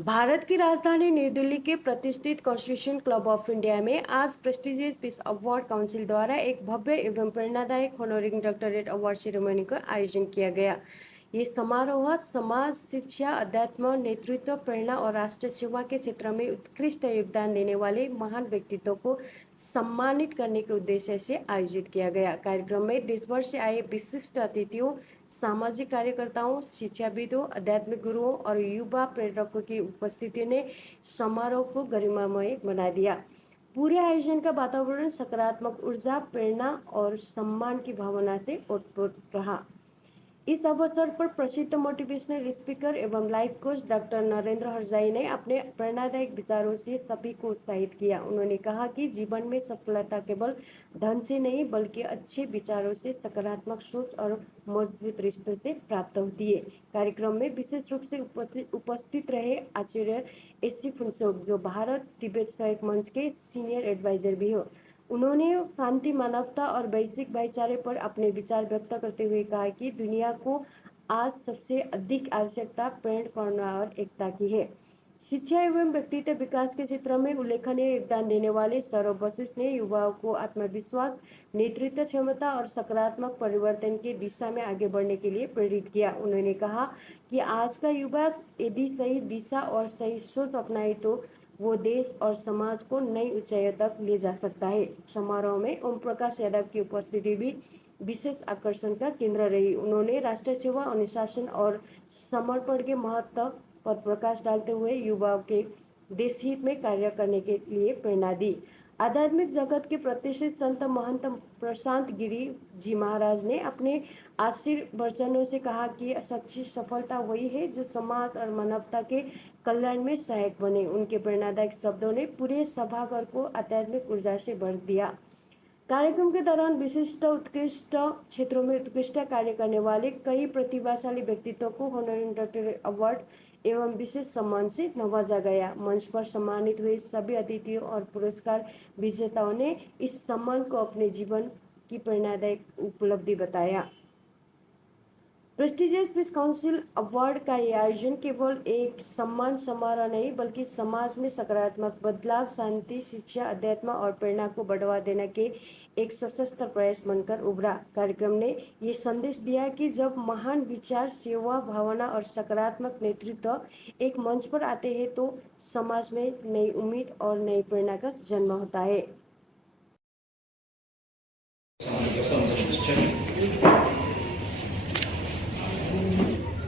भारत की राजधानी नई दिल्ली के प्रतिष्ठित कॉन्स्टिट्यूशन क्लब ऑफ इंडिया में आज प्रेस्टिजियस पीस अवार्ड काउंसिल द्वारा एक भव्य एवं प्रेरणादायक होनोरिंग डॉक्टरेट अवार्ड सेरेमनी का आयोजन किया गया। ये समारोह समाज शिक्षा, अध्यात्म, नेतृत्व, प्रेरणा और राष्ट्र सेवा के क्षेत्र में उत्कृष्ट योगदान देने वाले महान व्यक्तित्वों को सम्मानित करने के उद्देश्य से आयोजित किया गया। कार्यक्रम में देश भर से आए विशिष्ट अतिथियों, सामाजिक कार्यकर्ताओं, शिक्षाविदों, आध्यात्मिक गुरुओं और युवा प्रेरकों की उपस्थिति ने समारोह को गरिमामय बना दिया। पूरे आयोजन का वातावरण सकारात्मक ऊर्जा, प्रेरणा और सम्मान की भावना से ओतप्रोत रहा। इस अवसर पर प्रसिद्ध मोटिवेशनल स्पीकर एवं लाइफ कोच डॉक्टर नरेंद्र हरजाई ने अपने प्रेरणादायक विचारों से सभी को उत्साहित किया। उन्होंने कहा कि जीवन में सफलता केवल धन से नहीं बल्कि अच्छे विचारों से, सकारात्मक सोच और मजबूत रिश्तों से प्राप्त होती है। कार्यक्रम में विशेष रूप से उपस्थित रहे आचार्य एसी फुनसोक, जो भारत तिब्बत सहयोग मंच के सीनियर एडवाइजर भी हो। उन्होंने शांति, मानवता और वैश्विक भाईचारे पर अपने विचार व्यक्त करते हुए कहा कि दुनिया को आज सबसे अधिक आवश्यकता प्रेम, करुणा और एकता की है। शिक्षा एवं व्यक्तित्व विकास के क्षेत्र में उल्लेखनीय योगदान देने वाले सौरभ वशिष्ठ ने युवाओं को आत्मविश्वास, नेतृत्व क्षमता और सकारात्मक परिवर्तन की दिशा में आगे बढ़ने के लिए प्रेरित किया। उन्होंने कहा कि आज का युवा यदि सही दिशा और सही सोच अपनाए तो वो देश और समाज को नई ऊंचाइयों तक ले जा सकता है। समारोह में ओम प्रकाश यादव की उपस्थिति भी विशेष आकर्षण का केंद्र रही। उन्होंने राष्ट्र सेवा, अनुशासन और समर्पण के महत्व पर प्रकाश डालते हुए युवाओं के देश हित में कार्य करने के लिए प्रेरणा दी। आध्यात्मिक जगत के प्रतिष्ठित संत महंत प्रशांत गिरी जी महाराज ने अपने आशीर्वचनों से कहा कि सच्ची सफलता वही है जो समाज और मानवता के कल्याण में सहायक बने। उनके प्रेरणादायक शब्दों ने पूरे सभागार को आध्यात्मिक ऊर्जा से भर दिया। कार्यक्रम के दौरान विशिष्ट उत्कृष्ट क्षेत्रों में उत्कृष्ट कार्य करने वाले कई प्रतिभाशाली व्यक्तित्वों को होनररी डॉक्टरेट अवार्ड एवं विशेष सम्मान से नवाजा गया। मंच पर सम्मानित हुए सभी अतिथियों और पुरस्कार विजेताओं ने इस सम्मान को अपने जीवन की प्रेरणादायक उपलब्धि बताया। प्रेस्टिजियस पीस काउंसिल अवार्ड का ये आयोजन केवल एक सम्मान समारोह नहीं बल्कि समाज में सकारात्मक बदलाव, शांति, शिक्षा, अध्यात्म और प्रेरणा को बढ़ावा देने के एक सशस्त्र प्रयास बनकर उभरा। कार्यक्रम ने ये संदेश दिया कि जब महान विचार, सेवा भावना और सकारात्मक नेतृत्व एक मंच पर आते हैं तो समाज में नई उम्मीद और नई प्रेरणा का जन्म होता है।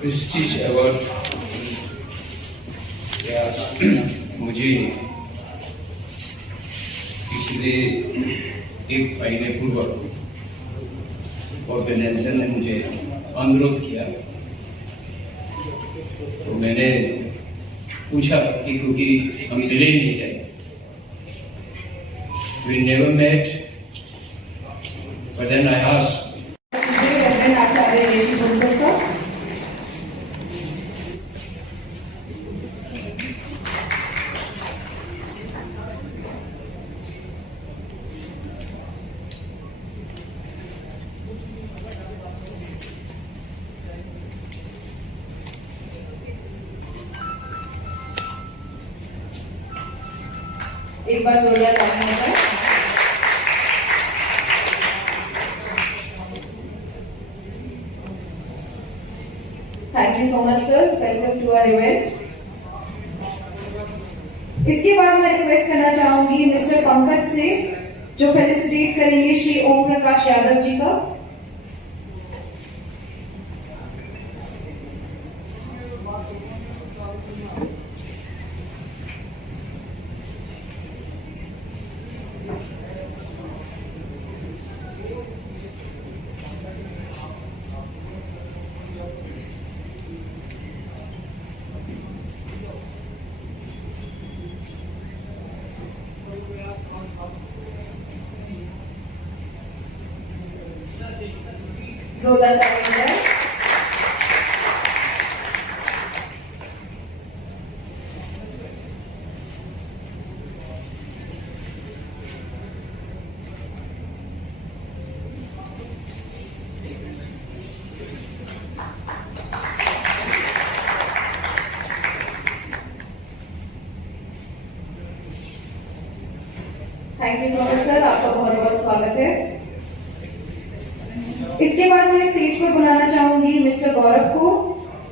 प्रेस्टीज अवार्ड मुझे पिछले एक महीने पूर्व ऑर्गेनाइजेशन ने मुझे अनुरोध किया, तो मैंने पूछा कि क्योंकि हम मिले नहीं थे, we never met, but then I asked आचार्य ऋषि फुनसोक को एक बार जोरदार तालियां हो। Thank you so much sir, welcome to our event. इसके बाद मैं रिक्वेस्ट करना चाहूंगी मिस्टर पंकज से, जो फेलिसिटेट करेंगे श्री ओम प्रकाश यादव जी का। जोरदार तालियां। Thank you so much sir, आपका बहुत बहुत स्वागत है। इसके बाद मैं स्टेज पर बुलाना चाहूंगी मिस्टर गौरव को,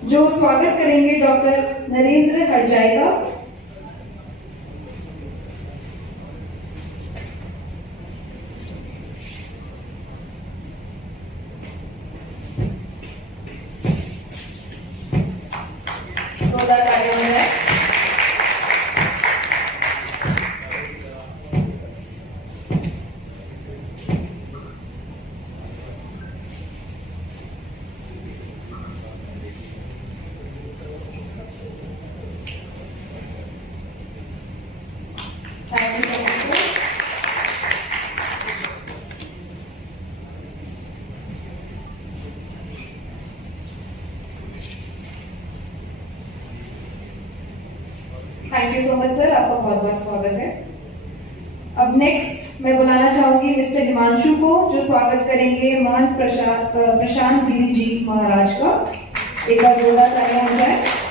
जो स्वागत करेंगे डॉक्टर नरेंद्र हरजाई का। जोरदार तालियां हो जाए। Thank you so much, sir. Thank you so much sir, आपका बहुत बहुत स्वागत है। अब नेक्स्ट मैं बुलाना चाहूंगी मिस्टर हिमांशु को, जो स्वागत करेंगे महंत प्रशांत गिरी जी महाराज का। एक बार जोरदार तालियां हो जाए।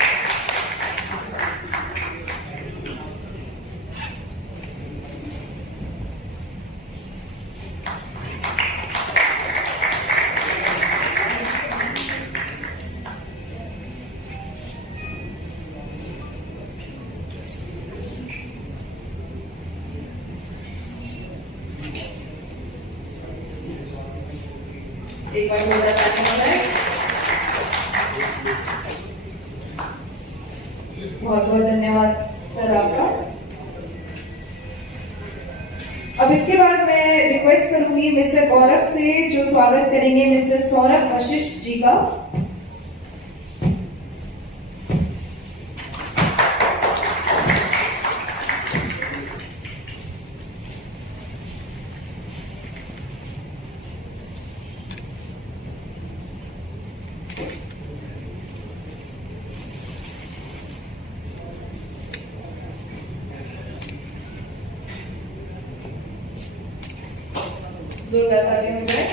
एक बार जोरदार तालियां हो जाए। बहुत बहुत धन्यवाद सर आपका। अब इसके बाद मैं रिक्वेस्ट करूंगी मिस्टर गौरव से, जो स्वागत करेंगे मिस्टर सौरभ वशिष्ठ जी का। जोरदार तालियां हो जाए।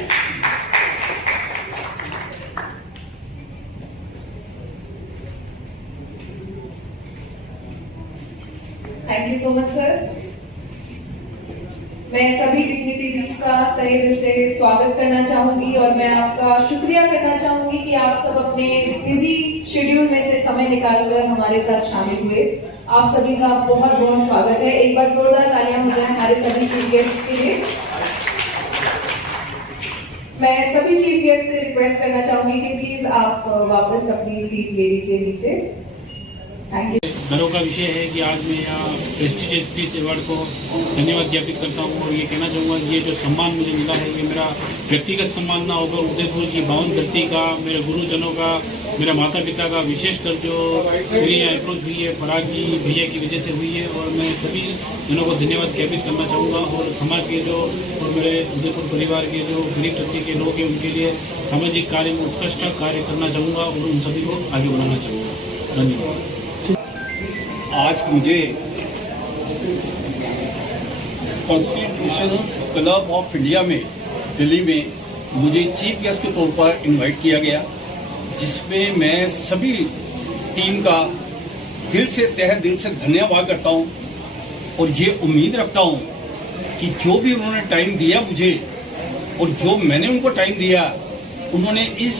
Thank you so much sir. मैं सभी डिग्निटरीज का तहे दिल से स्वागत करना चाहूंगी और मैं आपका शुक्रिया करना चाहूंगी कि आप सब अपने बिजी शेड्यूल में से समय निकालकर हमारे साथ शामिल हुए। आप सभी का बहुत बहुत स्वागत है। एक बार जोरदार तालियां हो जाए हमारे सभी चीफ गेस्ट के लिए। मैं सभी चीफ गेस्ट से रिक्वेस्ट करना चाहूंगी कि प्लीज आप वापस अपनी सीट ले लीजिए नीचे। Thank you. गर्व का विषय है कि आज मैं यहाँ प्रेस्टिजियस पीस अवार्ड को धन्यवाद ज्ञापित करता हूँ और ये कहना चाहूँगा कि ये जो सम्मान मुझे मिला है ये मेरा व्यक्तिगत सम्मान ना होकर उदयपुर की पावन धरती का, मेरे गुरुजनों का, मेरा माता पिता का, विशेषकर जो मेरी अप्रोच हुई है पराग जी भैया की वजह से हुई है। और मैं सभी जनों को धन्यवाद ज्ञापित करना चाहूँगा और समाज के जो और मेरे उदयपुर परिवार के जो गरीब तबके के लोग हैं उनके लिए सामाजिक कार्य में उत्कृष्ट कार्य करना चाहूँगा और उन सभी को आगे बढ़ाना चाहूँगा। धन्यवाद। आज मुझे कॉन्स्टिट्यूशन क्लब ऑफ इंडिया में दिल्ली में मुझे चीफ गेस्ट के तौर पर इनवाइट किया गया, जिसमें मैं सभी टीम का दिल से तहे दिल से धन्यवाद करता हूं और ये उम्मीद रखता हूं कि जो भी उन्होंने टाइम दिया मुझे और जो मैंने उनको टाइम दिया, उन्होंने इस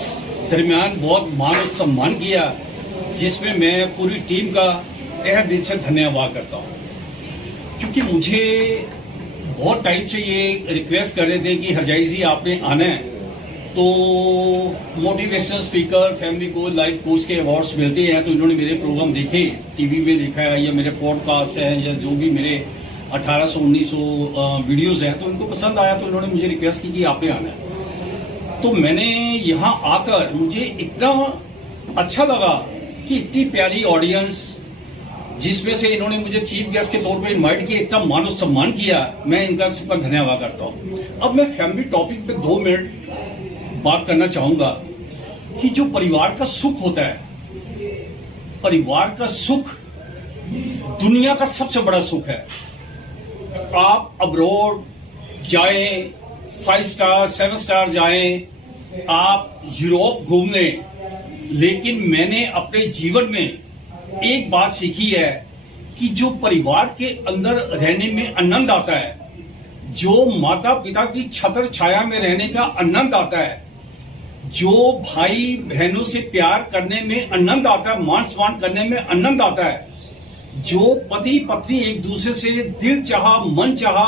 दरमियान बहुत मान और सम्मान किया, जिसमें मैं पूरी टीम का तहे दिल से धन्यवाद करता हूं। क्योंकि मुझे बहुत टाइम से ये रिक्वेस्ट कर रहे थे कि हरजाई जी आपने आना है, तो motivational speaker, family goal, life coach के अवार्ड्स मिलते हैं, तो इन्होंने मेरे प्रोग्राम देखे, टीवी में देखा है या मेरे पॉडकास्ट हैं या जो भी मेरे 1800-1900 वीडियोस हैं, तो उनको पसंद आया, तो इन्होंने मुझे रिक्वेस्ट की कि आपने आना है। तो मैंने यहाँ आकर मुझे इतना अच्छा लगा कि इतनी प्यारी ऑडियंस, जिसमें से इन्होंने मुझे चीफ गेस्ट के तौर पे इनवाइट किया, इतना मान और सम्मान किया, मैं इनका सिर्फ धन्यवाद करता हूँ। अब मैं फैमिली टॉपिक पे 2 मिनट बात करना चाहूंगा कि जो परिवार का सुख होता है, परिवार का सुख दुनिया का सबसे बड़ा सुख है। आप अब्रॉड जाएं, 5 स्टार 7 स्टार जाएं, आप यूरोप घूमने, लेकिन मैंने अपने जीवन में एक बात सीखी है कि जो परिवार के अंदर रहने में आनंद आता है, जो माता पिता की छत्र छाया में रहने का आनंद आता है, जो भाई बहनों से प्यार करने में आनंद आता है, मान सम्मान करने में आनंद आता है, जो पति पत्नी एक दूसरे से दिल चाहा मन चाहा